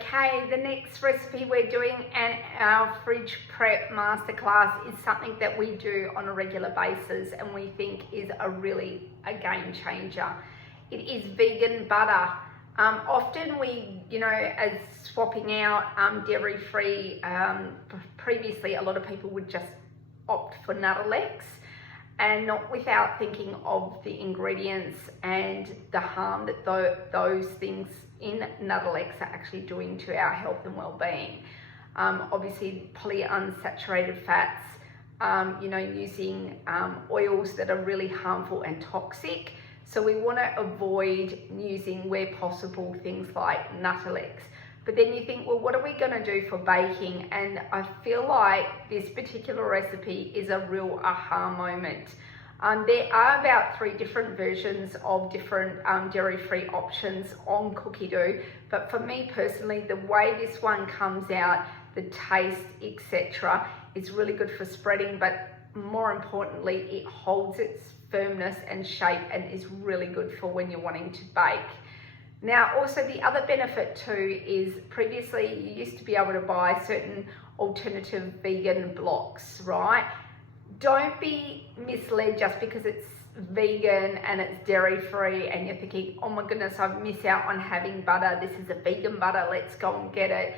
Okay, the next recipe we're doing and our fridge prep masterclass is something that we do on a regular basis and we think is a game changer. It is vegan butter. Often we, as swapping out dairy-free, previously a lot of people would just opt for Nuttelex and not without thinking of the ingredients and the harm that those things in Nuttelex are actually doing to our health and well-being. Obviously polyunsaturated fats, using oils that are really harmful and toxic. So we want to avoid using, where possible, things like Nuttelex. But then you think, well, what are we going to do for baking? And I feel like this particular recipe is a real aha moment. There are about 3 different versions of different dairy-free options on cookie dough, but for me personally, the way this one comes out, the taste, etc., is really good for spreading, but more importantly, it holds its firmness and shape and is really good for when you're wanting to bake. Now, also the other benefit too is previously you used to be able to buy certain alternative vegan blocks, right? Don't be misled just because it's vegan and it's dairy-free and you're thinking, oh my goodness, I've missed out on having butter. This is a vegan butter, let's go and get it.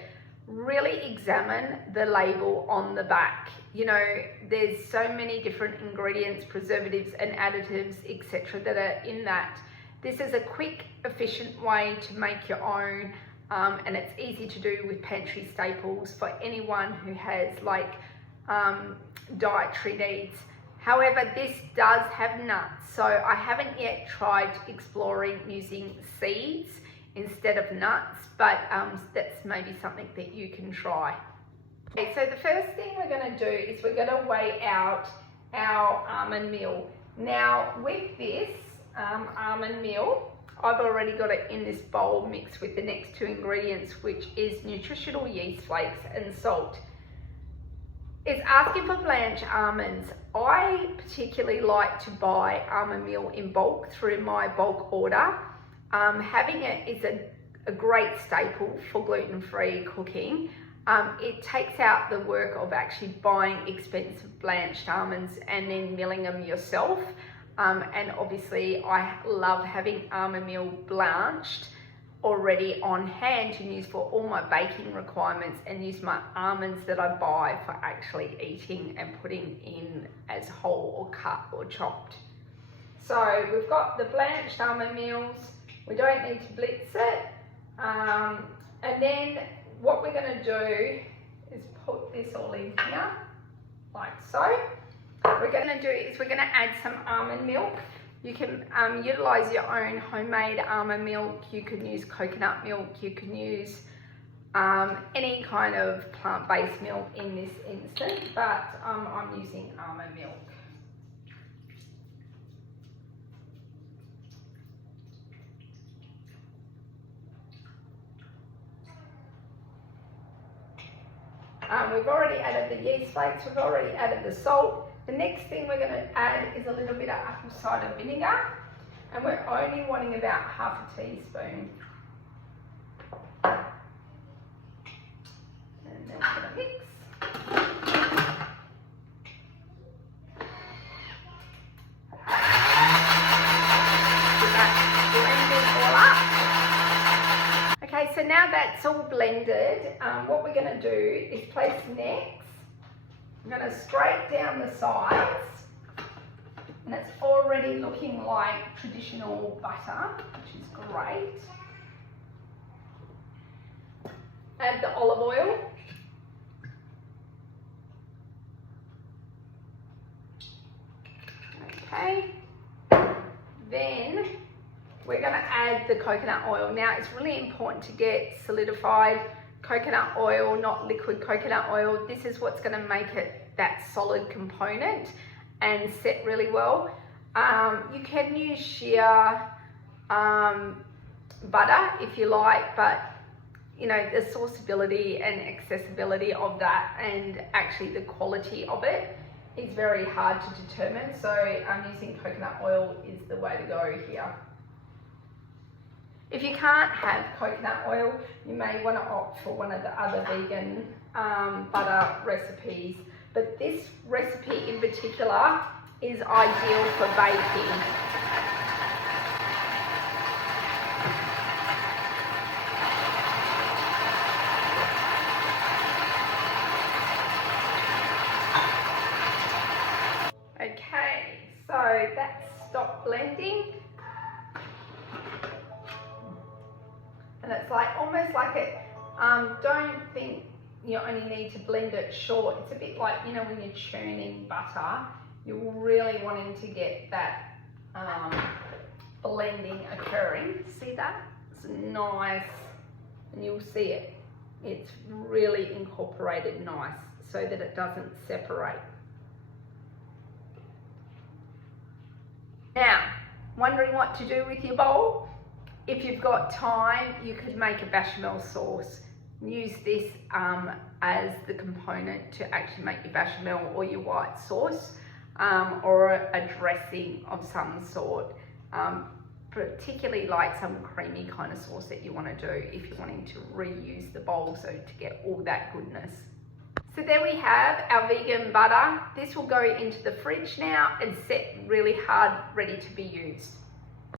Really examine the label on the back. There's so many different ingredients, preservatives and additives, etc. that are in that. This is a quick, efficient way to make your own, and it's easy to do with pantry staples for anyone who has dietary needs. However, this does have nuts, so I haven't yet tried exploring using seeds instead of nuts, but that's maybe something that you can try. Okay, so the first thing we're going to do is we're going to weigh out our almond meal. Now with this almond meal, I've already got it in this bowl mixed with the next 2 ingredients, which is nutritional yeast flakes and salt. It's asking for blanched almonds. I particularly like to buy almond meal in bulk through my bulk order. Having it is a great staple for gluten-free cooking. It takes out the work of actually buying expensive blanched almonds and then milling them yourself. And obviously I love having almond meal blanched already on hand to use for all my baking requirements and use my almonds that I buy for actually eating and putting in as whole or cut or chopped. So we've got the blanched almond meals. We don't need to blitz it. And then what we're going to do is put this all in here like so. What we're going to do is we're going to add some almond milk. You can utilize your own homemade almond milk. You can use coconut milk. You can use any kind of plant-based milk in this instance, but I'm using almond milk. We've already added the yeast flakes. We've already added the salt. The next thing we're going to add is a little bit of apple cider vinegar, and we're only wanting about half a teaspoon. And then we're going to mix. Okay, so now that's all blended, what we're going to do is place next. I'm going to scrape down the sides, and it's already looking like traditional butter, which is great. Add the olive oil. Okay, then we're going to add the coconut oil. Now it's really important to get solidified coconut oil, not liquid coconut oil. This is what's going to make it that solid component and set really well. You can use sheer butter if you like, but the sourceability and accessibility of that and actually the quality of it is very hard to determine. So using coconut oil is the way to go here. If you can't have coconut oil, you may want to opt for one of the other vegan butter recipes. But this recipe in particular is ideal for baking. Okay, so that's stopped blending. And it's like almost like it, don't think you only need to blend it short. It's a bit like, you know, when you're churning butter, you're really wanting to get that blending occurring. See that? It's nice, and you'll see it. It's really incorporated nice so that it doesn't separate. Now, wondering what to do with your bowl? If you've got time, you could make a bechamel sauce. Use this as the component to actually make your bechamel or your white sauce, or a dressing of some sort, particularly like some creamy kind of sauce that you want to do if you're wanting to reuse the bowl, so to get all that goodness. So there we have our vegan butter. This will go into the fridge now and set really hard, ready to be used.